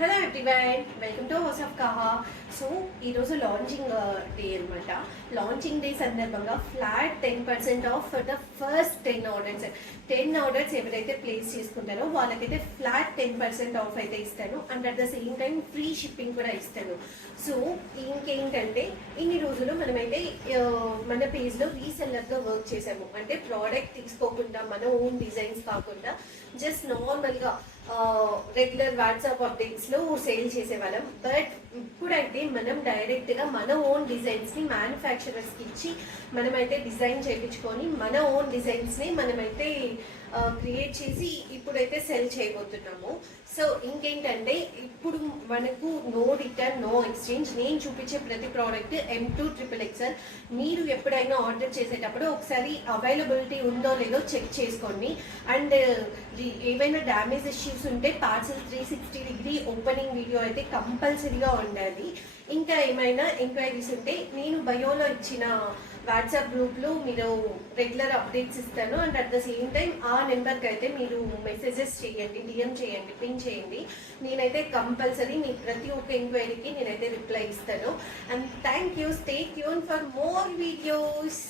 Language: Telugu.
Hello everyone, welcome to house of Kaha. So ఈరోజు లాంచింగ్ డే అనమాట. లాంచింగ్ డే సందర్భంగా flat 10% off for the first 10 orders ఎవరైతే ప్లేస్ చేసుకుంటారో వాళ్ళకైతే ఫ్లాట్ 10% ఆఫ్ అయితే ఇస్తాను. And at the same time free shipping కూడా ఇస్తాను. సో ఇంకేంటంటే ఇన్ని రోజులు మనమైతే మన పేజ్లో రీసెల్లర్గా వర్క్ చేసాము. అంటే ప్రోడక్ట్ తీసుకోకుండా మన ఓన్ డిజైన్స్ కాకుండా జస్ట్ నార్మల్గా రెగ్యులర్ వాట్సాప్ అప్డేట్స్లో సేల్ చేసేవాళ్ళం. బట్ ఇప్పుడైతే మనం డైరెక్ట్గా మన ఓన్ డిజైన్స్ని మ్యానుఫ్యాక్చరర్స్కి ఇచ్చి మనమైతే డిజైన్ చేయించుకొని మన ఓన్ డిజైన్స్ని మనమైతే క్రియేట్ చేసి ఇప్పుడైతే సెల్ చేయబోతున్నాము. సో ఇంకేంటంటే ఇప్పుడు మనకు నో రిటర్న్, నో ఎక్స్చేంజ్. నేను చూపించే ప్రతి ప్రోడక్ట్ M2 XXL. మీరు ఎప్పుడైనా ఆర్డర్ చేసేటప్పుడు ఒకసారి అవైలబిలిటీ ఉందో లేదో చెక్ చేసుకోండి. అండ్ ఏవైనా డ్యామేజ్ ఇష్యూస్ ఉంటే పార్సల్ 360 డిగ్రీ ఓపెనింగ్ వీడియో అయితే కంపల్సరీగా ఉండాలి. ఇంకా ఏమైనా ఎంక్వైరీస్ ఉంటే నేను బయోలో ఇచ్చిన వాట్సాప్ గ్రూప్లో మీరు రెగ్యులర్ అప్డేట్స్ ఇస్తాను. And at the same time ఆ నెంబర్కి అయితే మీరు మెసేజెస్ చేయండి, DM చేయండి, పిన్ చేయండి. నేనైతే కంపల్సరీ మీ ప్రతి ఒక్క ఎంక్వైరీకి నేనైతే రిప్లై ఇస్తాను. And thank you. Stay tune for more videos.